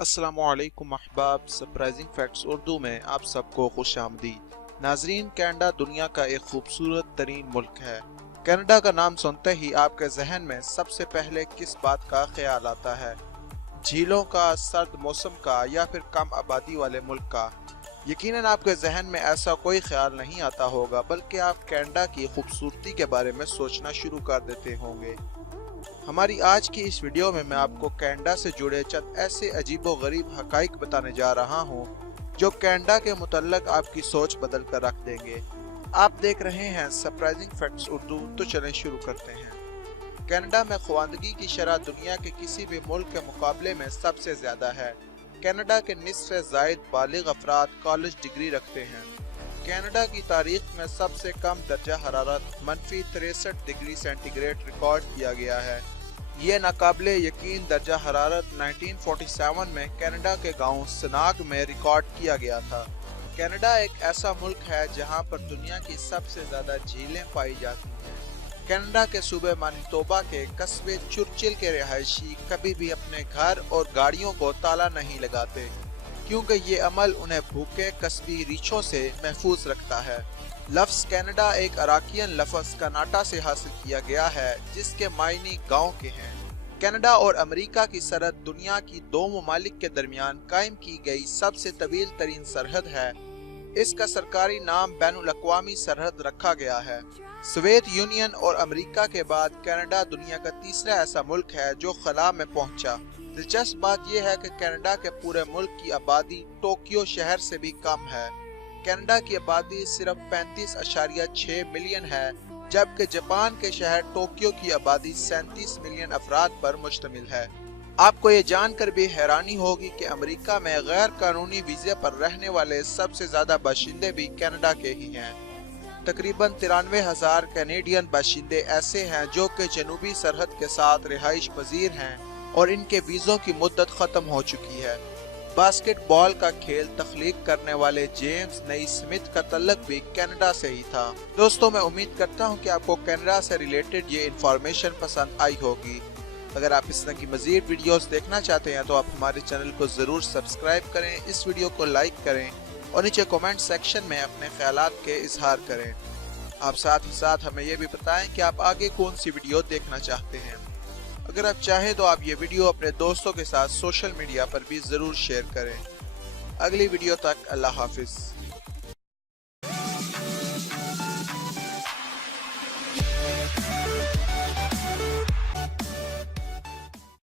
अस्सलामुअलैकुम अहबाब, surprising facts Urdu में आप सबको खुश आमदीद। नाजरीन, कनाडा दुनिया का एक खूबसूरत तरीन मुल्क है। कनाडा का नाम सुनते ही आपके जहन में सबसे पहले किस बात का ख्याल आता है? झीलों का, सर्द मौसम का, या फिर कम आबादी वाले मुल्क का? यकीनन आपके जहन में ऐसा कोई ख्याल नहीं आता होगा, बल्कि आप कनाडा की खूबसूरती के बारे में सोचना शुरू कर देते होंगे। हमारी आज की इस वीडियो में मैं आपको कनाडा से जुड़े चंद ऐसे अजीबो गरीब हकाइक बताने जा रहा हूँ जो कनाडा के मुतल्लक आपकी सोच बदल कर रख देंगे। आप देख रहे हैं सरप्राइजिंग फैक्ट्स उर्दू, तो चलें शुरू करते हैं। कनाडा में ख्वानदगी की शरह दुनिया के किसी भी मुल्क के मुकाबले में सबसे ज्यादा है। कनाडा के निस्फ से जायद बालिग अफराद कॉलेज डिग्री रखते हैं। कनाडा की तारीख में सबसे कम दर्जा हरारत -63 डिग्री सेंटीग्रेड रिकॉर्ड किया गया है। ये नाकाबिले यकीन दर्जा हरारत 1947 में कनाडा के गांव सनाग में रिकॉर्ड किया गया था। कनाडा एक ऐसा मुल्क है जहां पर दुनिया की सबसे ज्यादा झीलें पाई जाती हैं। कनाडा के सूबे मैनिटोबा के कस्बे चर्चिल के रिहायशी कभी भी अपने घर और गाड़ियों को ताला नहीं लगाते, क्योंकि ये अमल उन्हें भूखे कस्बी रीछों से महफूज रखता है। लफ्ज़ कनाडा एक अराकियन लफ्ज़ कनाटा से हासिल किया गया है, जिसके मायने गांव के हैं। कनाडा और अमेरिका की सरहद दुनिया की दो ममालिक के दरमियान कायम की गई सबसे तवील तरीन सरहद है। इसका सरकारी नाम बैनुल अक़वामी सरहद रखा गया है। सोवियत यूनियन और अमेरिका के बाद कनाडा दुनिया का तीसरा ऐसा मुल्क है जो खला में पहुंचा। दिलचस्प बात यह है कि कनाडा के पूरे मुल्क की आबादी टोक्यो शहर से भी कम है। कनाडा की आबादी सिर्फ 35.6 मिलियन है, जबकि जापान के शहर टोक्यो की आबादी 37 मिलियन अफराद पर मुश्तमिल है। आपको ये जानकर भी हैरानी होगी कि अमेरिका में गैर कानूनी वीजे पर रहने वाले सबसे ज्यादा बाशिंदे भी कनाडा के ही हैं। तकरीबन 93,000 कैनेडियन बाशिंदे ऐसे हैं जो कि जनूबी सरहद के साथ रिहाइश पजीर हैं और इनके वीजों की मुद्दत खत्म हो चुकी है। बास्केटबॉल का खेल तख्लीक करने वाले जेम्स नईस्मिथ का तल्लक भी कनाडा से ही था। दोस्तों, मैं उम्मीद करता हूँ कि आपको कनाडा से रिलेटेड ये इन्फॉर्मेशन पसंद आई होगी। अगर आप इस तरह की मजीद वीडियोस देखना चाहते हैं तो आप हमारे चैनल को जरूर सब्सक्राइब करें, इस वीडियो को लाइक करें और नीचे कमेंट सेक्शन में अपने ख्यालात के इजहार करें। आप साथ ही साथ हमें यह भी बताएं कि आप आगे कौन सी वीडियो देखना चाहते हैं। अगर आप चाहें तो आप ये वीडियो अपने दोस्तों के साथ सोशल मीडिया पर भी जरूर शेयर करें। अगली वीडियो तक अल्लाह हाफिज।